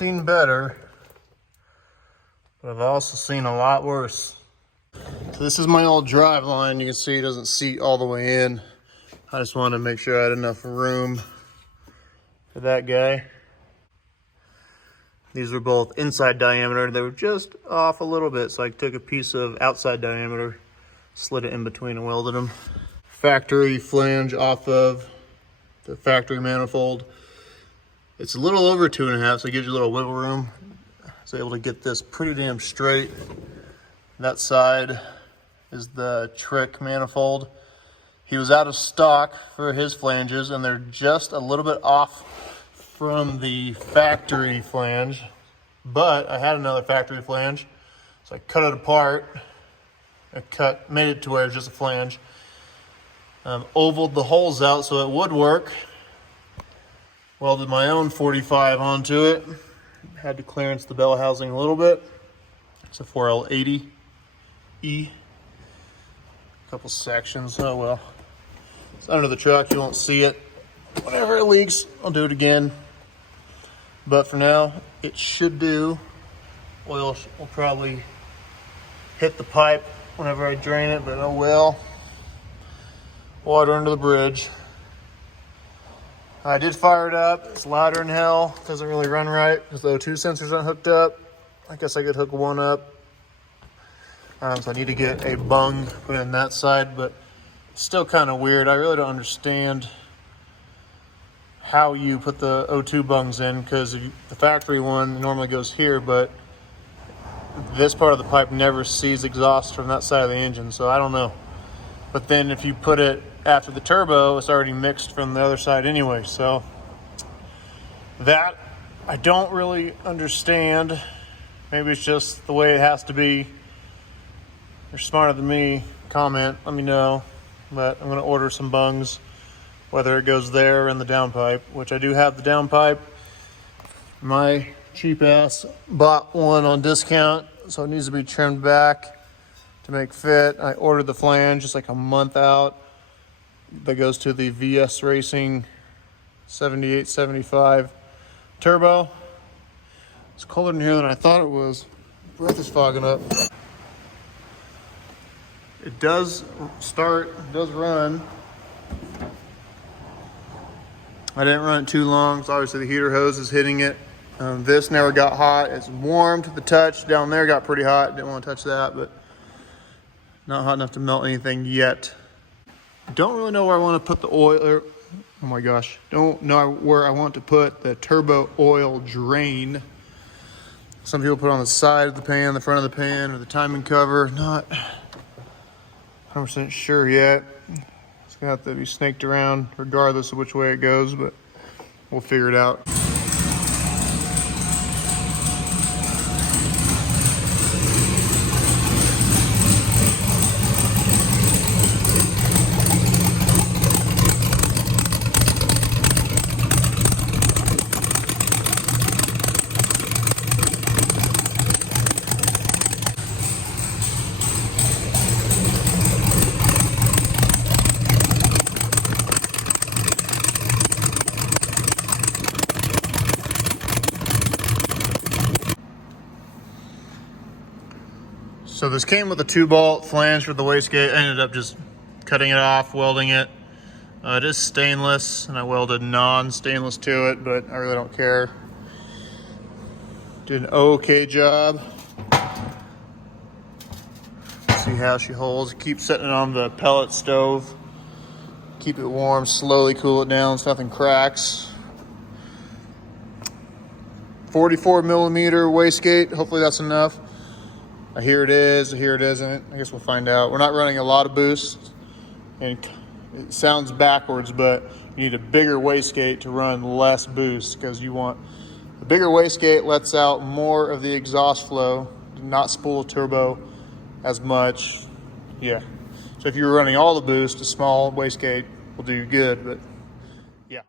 seen better, but I've also seen a lot worse. So this is my old drive line. You can see it doesn't seat all the way in. I just wanted to make sure I had enough room for that guy. These were both inside diameter. They were just off a little bit, so I took a piece of outside diameter, slid it in between and welded them. Factory flange off of the factory manifold. It's a little over 2.5, so it gives you a little wiggle room. I was able to get this pretty damn straight. That side is the trick manifold. He was out of stock for his flanges, and they're just a little bit off from the factory flange, but I had another factory flange, so I cut it apart. Made it to where it's just a flange. Ovaled the holes out so it would work. Welded my own 45 onto it. Had to clearance the bell housing a little bit. It's a 4L80E. A couple sections, oh well. It's under the truck, you won't see it. Whenever it leaks, I'll do it again. But for now, it should do. Oil will probably hit the pipe whenever I drain it, but oh well. Water under the bridge. I did fire it up. It's louder than hell. Doesn't really run right because the O2 sensors aren't hooked up. I guess I could hook one up. So I need to get a bung put in that side, but it's still kind of weird. I really don't understand how you put the O2 bungs in, because the factory one normally goes here, but this part of the pipe never sees exhaust from that side of the engine, so I don't know. But then if you put it after the turbo, it's already mixed from the other side anyway, so that I don't really understand. Maybe it's just the way it has to be. You're smarter than me. Comment, let me know. But I'm gonna order some bungs, whether it goes there or in the downpipe, which I do have the downpipe. My cheap ass bought one on discount, so it needs to be trimmed back to make fit. I ordered the flange just like a month out. That goes to the VS Racing 7875 turbo. It's colder in here than I thought it was. Breath is fogging up. It does start, it does run. I didn't run it too long, so obviously the heater hose is hitting it. This never got hot. It's warm to the touch. Down there got pretty hot. Didn't want to touch that, but not hot enough to melt anything yet. Don't really know where I want to put the oil. Oh my gosh. Don't know where I want to put the turbo oil drain. Some people put it on the side of the pan, the front of the pan, or the timing cover. Not 100% sure yet. It's gonna have to be snaked around regardless of which way it goes, but we'll figure it out. So this came with a 2-bolt flange for the wastegate. I ended up just cutting it off, welding it. It is stainless, and I welded non-stainless to it, but I really don't care. Did an okay job. See how she holds. Keep setting it on the pellet stove. Keep it warm, slowly cool it down so nothing cracks. 44 millimeter wastegate, hopefully that's enough. I hear it is, I hear it isn't. I guess we'll find out. We're not running a lot of boost, and it sounds backwards, but you need a bigger wastegate to run less boost, because you want the bigger wastegate lets out more of the exhaust flow, not spool turbo as much. Yeah. So if you're running all the boost, a small wastegate will do you good, but yeah.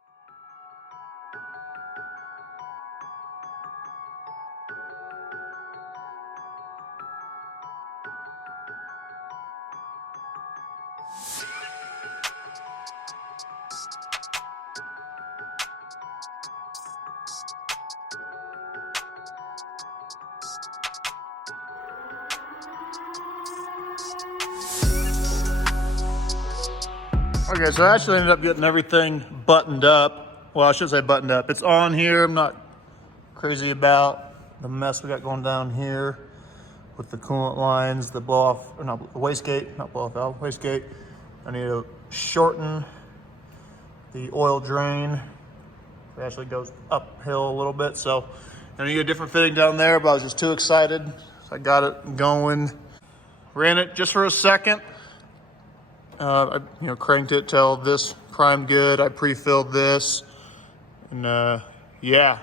Okay, so I actually ended up getting everything buttoned up. Well, I should say buttoned up. It's on here. I'm not crazy about the mess we got going down here with the coolant lines, the blow off, or not, the wastegate, not blow off valve, wastegate. I need to shorten the oil drain. It actually goes uphill a little bit, so I need a different fitting down there, but I was just too excited. So I got it going. Ran it just for a second. I cranked it till this primed good. I pre-filled this, and yeah.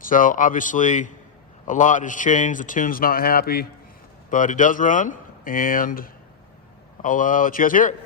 So obviously a lot has changed. The tune's not happy, but it does run, and I'll let you guys hear it.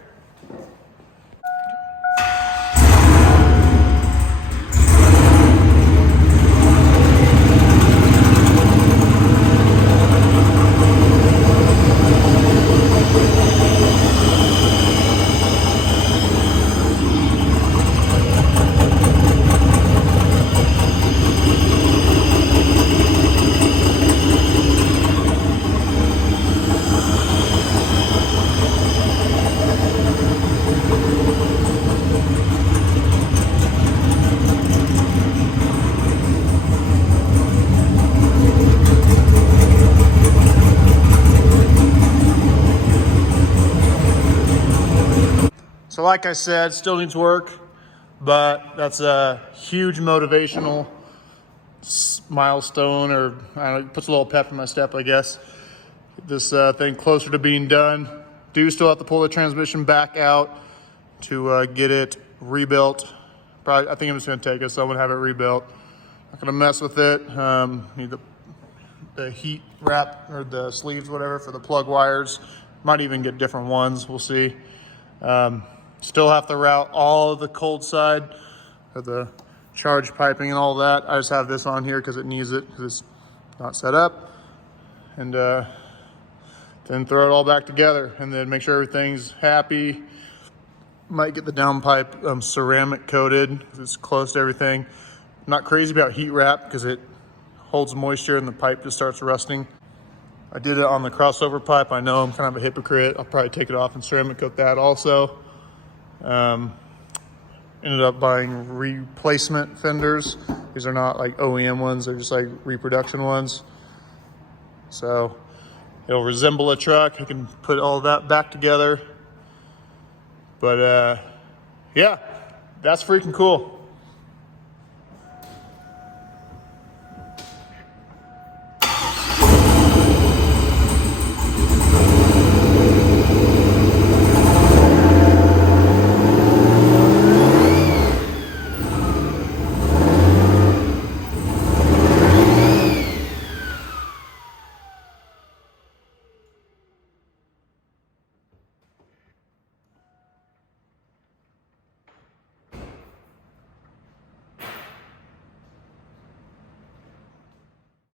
So like I said, still needs work, but that's a huge motivational milestone, or I don't know, puts a little pep in my step, I guess. Get this thing closer to being done. Do still have to pull the transmission back out to get it rebuilt. Probably, I think I'm just gonna take it, so I'm gonna have it rebuilt. Not gonna mess with it. Need the heat wrap, or the sleeves, whatever, for the plug wires. Might even get different ones, we'll see. Still have to route all of the cold side of the charge piping and all that. I just have this on here because it needs it, because it's not set up. And then throw it all back together, and then make sure everything's happy. Might get the downpipe ceramic coated because it's close to everything. I'm not crazy about heat wrap because it holds moisture and the pipe just starts rusting. I did it on the crossover pipe. I know I'm kind of a hypocrite. I'll probably take it off and ceramic coat that also. Ended up buying replacement fenders. These are not like OEM ones, they're just like reproduction ones. So it'll resemble a truck. I can put all that back together. But yeah, that's freaking cool.